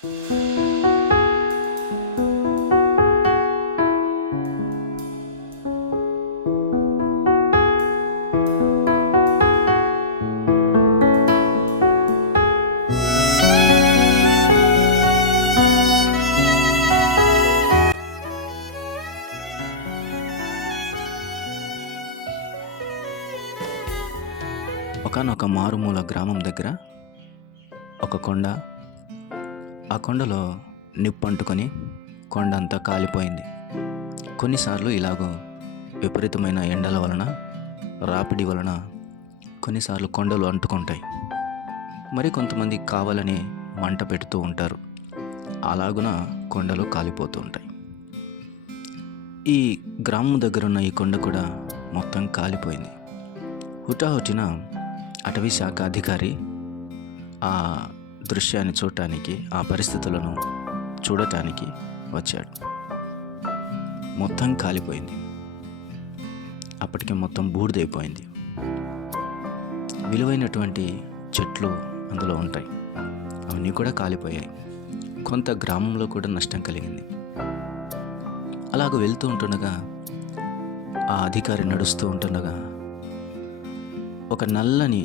ఒకానొక మారుమూల గ్రామం దగ్గర ఒక కొండ. ఆ కొండలో నిప్పు అంటుకొని కొండ అంతా కాలిపోయింది. కొన్నిసార్లు ఇలాగో విపరీతమైన ఎండల వలన, రాపిడి వలన కొన్నిసార్లు కొండలు అంటుకుంటాయి. మరి కొంతమంది కావాలని మంట పెడుతూ ఉంటారు. అలాగున కొండలు కాలిపోతూ ఉంటాయి. ఈ గ్రామం దగ్గర ఉన్న ఈ కొండ కూడా మొత్తం కాలిపోయింది. హుటాహుటిన అటవీ శాఖ అధికారి ఆ దృశ్యాన్ని చూడటానికి, ఆ పరిస్థితులను చూడటానికి వచ్చాడు. మొత్తం కాలిపోయింది. అప్పటికి మొత్తం బూడిదైపోయింది. విలువైనటువంటి చెట్లు అందులో ఉంటాయి, అవన్నీ కూడా కాలిపోయాయి. కొంత గ్రామంలో కూడా నష్టం కలిగింది. అలాగ వెళ్తూ ఉంటుండగా, ఆ అధికారి నడుస్తూ ఉంటుండగా ఒక నల్లని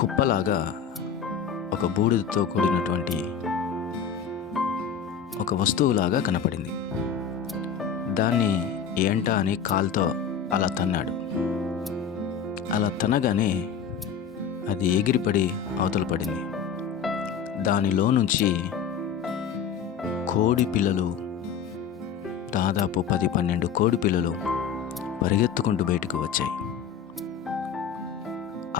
కుప్పలాగా ఒక బూడిదతో కూడినటువంటి ఒక వస్తువులాగా కనపడింది. దాన్ని ఏంటా అని కాలుతో అలా తన్నాడు. అలా తనగానే అది ఎగిరిపడి అవతల పడింది. దానిలో నుంచి కోడి పిల్లలు, దాదాపు 10-12 కోడి పిల్లలు పరిగెత్తుకుంటూ బయటకు వచ్చాయి.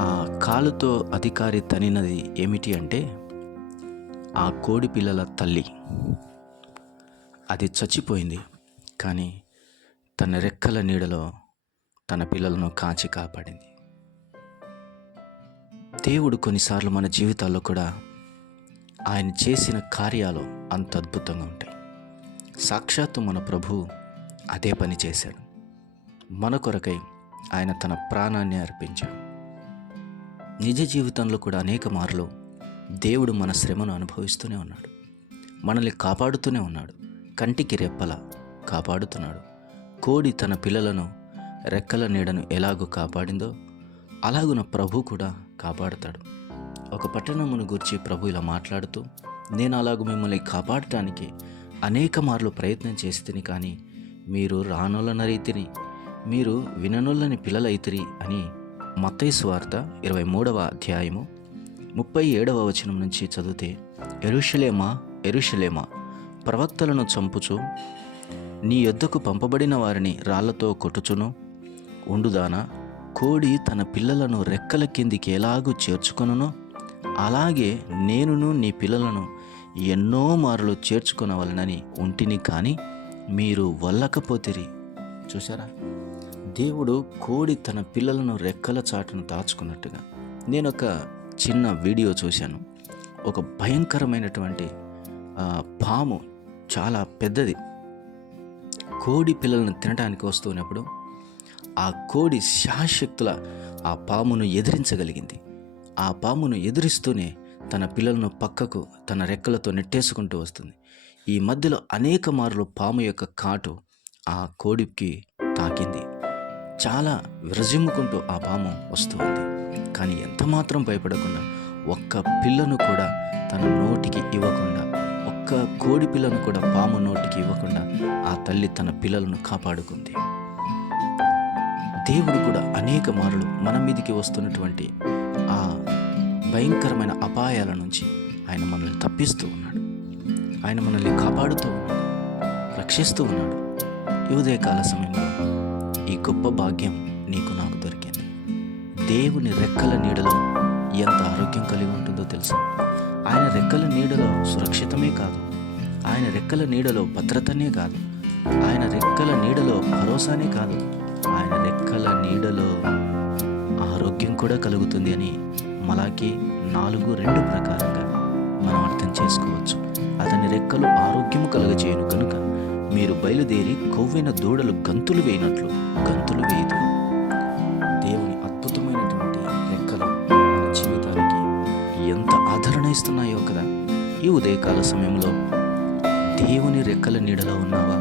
ఆ కాలుతో అధికారి తనినది ఏమిటి అంటే ఆ కోడి పిల్లల తల్లి. అది చచ్చిపోయింది, కానీ తన రెక్కల నీడలో తన పిల్లలను కాచి కాపాడింది. దేవుడు కొన్నిసార్లు మన జీవితాల్లో కూడా ఆయన చేసిన కార్యాలు అంత అద్భుతంగా ఉంటాయి. సాక్షాత్తు మన ప్రభువు అదే పని చేశాడు. మన కొరకై ఆయన తన ప్రాణాన్ని అర్పించాడు. నిజ జీవితంలో కూడా అనేక మార్లు దేవుడు మన శ్రమను అనుభవిస్తూనే ఉన్నాడు. మనల్ని కాపాడుతూనే ఉన్నాడు. కంటికి రెప్పలా కాపాడుతున్నాడు. కోడి తన పిల్లలను రెక్కల నీడను ఎలాగూ కాపాడిందో అలాగున ప్రభు కూడా కాపాడుతాడు. ఒక పట్టణమును గూర్చి ప్రభు ఇలా మాట్లాడుతూ, నేను అలాగూ మిమ్మల్ని కాపాడటానికి అనేక మార్లు ప్రయత్నం చేస్తేని, కానీ మీరు రానొల్లన రీతిని, మీరు విననొల్లని పిల్లలైతిరి అని మత్తయి సువార్త 23వ అధ్యాయము 37వ వచనం నుంచి చదివితే, యెరూషలేమా యెరూషలేమా, ప్రవక్తలను చంపుచు నీ యొద్దకు పంపబడిన వారిని రాళ్లతో కొట్టుచును ఉండుదానా, కోడి తన పిల్లలను రెక్కల కిందికి ఎలాగూ చేర్చుకొనునో అలాగే నేనును నీ పిల్లలను ఎన్నో మార్లు చేర్చుకొనవలనని ఉంటిని, కానీ మీరు వల్లకపోతిరి. చూసారా, దేవుడు కోడి తన పిల్లలను రెక్కల చాటును దాచుకున్నట్టుగా. నేను ఒక చిన్న వీడియో చూశాను. ఒక భయంకరమైనటువంటి పాము, చాలా పెద్దది, కోడి పిల్లలను తినడానికి వస్తున్నప్పుడు ఆ కోడి శాశక్తుల ఆ పామును ఎదిరించగలిగింది. ఆ పామును ఎదిరిస్తూనే తన పిల్లలను పక్కకు తన రెక్కలతో నెట్టేసుకుంటూ వస్తుంది. ఈ మధ్యలో అనేక మార్లు పాము యొక్క కాటు ఆ కోడికి తాకింది. చాలా విరజిమ్ముకుంటూ ఆ పాము వస్తూ ఉంది. కానీ ఎంత మాత్రం భయపడకుండా, ఒక్క పిల్లను కూడా తన నోటికి ఇవ్వకుండా, ఒక్క కోడి పిల్లను కూడా పాము నోటికి ఇవ్వకుండా ఆ తల్లి తన పిల్లలను కాపాడుకుంది. దేవుడు కూడా అనేక మార్లు మన మీదికి వస్తున్నటువంటి ఆ భయంకరమైన అపాయాల నుంచి ఆయన మనల్ని తప్పిస్తూ ఉన్నాడు. ఆయన మనల్ని కాపాడుతూ ఉన్నాడు, రక్షిస్తూ ఉన్నాడు. ఈ ఉదయకాల సమయంలో ఈ గొప్ప భాగ్యం నీకు నాకు దొరికింది. దేవుని రెక్కల నీడలో ఎంత ఆరోగ్యం కలిగి ఉంటుందో తెలుసా? ఆయన రెక్కల నీడలో సురక్షితమే కాదు, ఆయన రెక్కల నీడలో భద్రతనే కాదు, ఆయన రెక్కల నీడలో భరోసానే కాదు, ఆయన రెక్కల నీడలో ఆరోగ్యం కూడా కలుగుతుంది అని మలాకి 4:2 ప్రకారంగా మనం అర్థం చేసుకోవచ్చు. అతని రెక్కలు ఆరోగ్యము కలుగజేయును కనుక మీరు బయలుదేరి కొవ్విన దూడలు గంతులు వేయినట్లు గంతులు వేయదు. దేవుని అద్భుతమైనటువంటి రెక్కలు మన జీవితానికి ఎంత ఆదరణ ప్రయాణిస్తున్నాయో కదా, ఈ ఉదయకాల సమయంలో దేవుని రెక్కల నీడలో ఉన్నావా?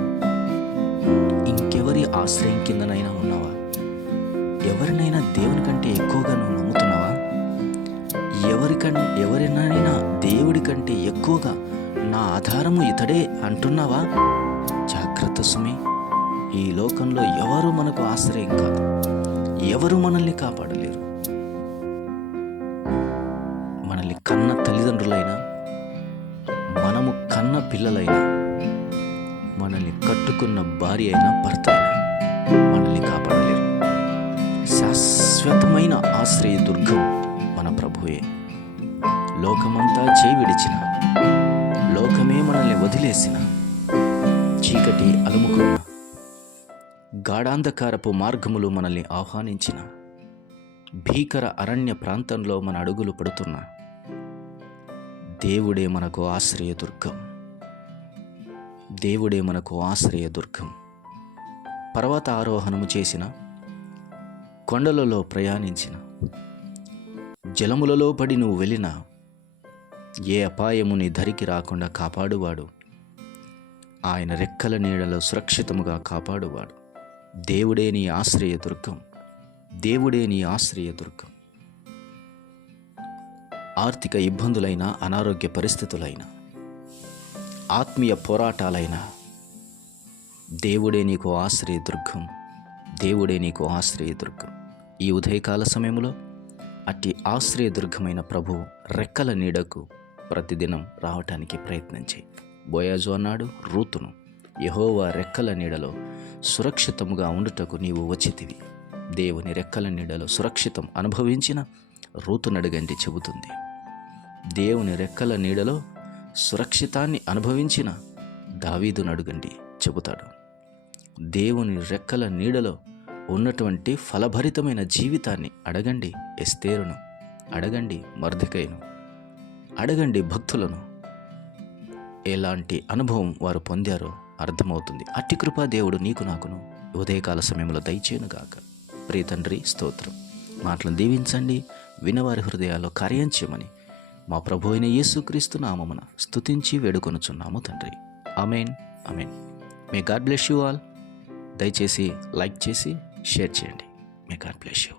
ఇంకెవరి ఆశ్రయం కిందనైనా ఉన్నావా? ఎవరినైనా దేవుని కంటే ఎక్కువగా నువ్వు నమ్ముతున్నావా? ఎవరినైనా దేవుడి కంటే ఎక్కువగా నా ఆధారము ఇతడే అంటున్నావా? జాగ్రత్త సుమి. ఈ లోకంలో ఎవరు మనకు ఆశ్రయం కాదు, ఎవరు మనల్ని కాపాడలేరు. మనల్ని కన్న తల్లిదండ్రులైనా, మనము కన్న పిల్లలైనా, మనల్ని కట్టుకున్న భార్య అయినా, భర్త అయినా మనల్ని కాపాడలేరు. శాశ్వతమైన ఆశ్రయ దుర్గం మన ప్రభువే. లోకమంతా చేయి విడిచిన, లోకమే మనల్ని వదిలేసిన, చీకటి అలుముకున్న, గాఢాంధకారపు మార్గములు మనల్ని ఆహ్వానించిన, భీకర అరణ్య ప్రాంతంలో మన అడుగులు పడుతున్న దేవుడే మనకు ఆశ్రయదుర్గం. దేవుడే మనకు ఆశ్రయదుర్గం. పర్వత ఆరోహణము చేసిన, కొండలలో ప్రయాణించిన, జలములలో పడి నువ్వు వెళ్ళినా ఏ అపాయము నీ ధరికి రాకుండా కాపాడువాడు. ఆయన రెక్కల నీడలో సురక్షితముగా కాపాడువాడు. దేవుడే నీ ఆశ్రయదుర్గం. దేవుడే నీ ఆశ్రయదుర్గం. ఆర్థిక ఇబ్బందులైన, అనారోగ్య పరిస్థితులైన, ఆత్మీయ పోరాటాలైన దేవుడే నీకు ఆశ్రయదుర్గం. దేవుడే నీకు ఆశ్రయదుర్గం. ఈ ఉదయకాల సమయంలో అట్టి ఆశ్రయదుర్గమైన ప్రభు రెక్కల నీడకు ప్రతిదినం రావటానికి ప్రయత్నం చేయి. బోయాజు అన్నాడు రూతును, యెహోవా రెక్కల నీడలో సురక్షితముగా ఉండుటకు నీవు వచ్చితివి. దేవుని రెక్కల నీడలో సురక్షితం అనుభవించిన రూతును అడగండి చెబుతుంది. దేవుని రెక్కల నీడలో సురక్షితాన్ని అనుభవించిన దావీదును అడగండి చెబుతాడు. దేవుని రెక్కల నీడలో ఉన్నటువంటి ఫలభరితమైన జీవితాన్ని అడగండి ఎస్తేరును, అడగండి మొర్దెకైను, అడగండి భక్తులను. ఎలాంటి అనుభవం వారు పొందారో అర్థమవుతుంది. అట్టి కృపా దేవుడు నీకు నాకును ఉదయకాల సమయంలో దయచేయునుగాక. ప్రియ తండ్రి, స్తోత్రం. మాటలను దీవించండి, వినవారి హృదయాల్లో కార్యం చేయమని మా ప్రభు అయిన యేసుక్రీస్తు నామమున స్తుతించి వేడుకొనుచున్నాము తండ్రి. Amen, amen. May God bless you all. దయచేసి లైక్ చేసి షేర్ చేయండి. May God bless you.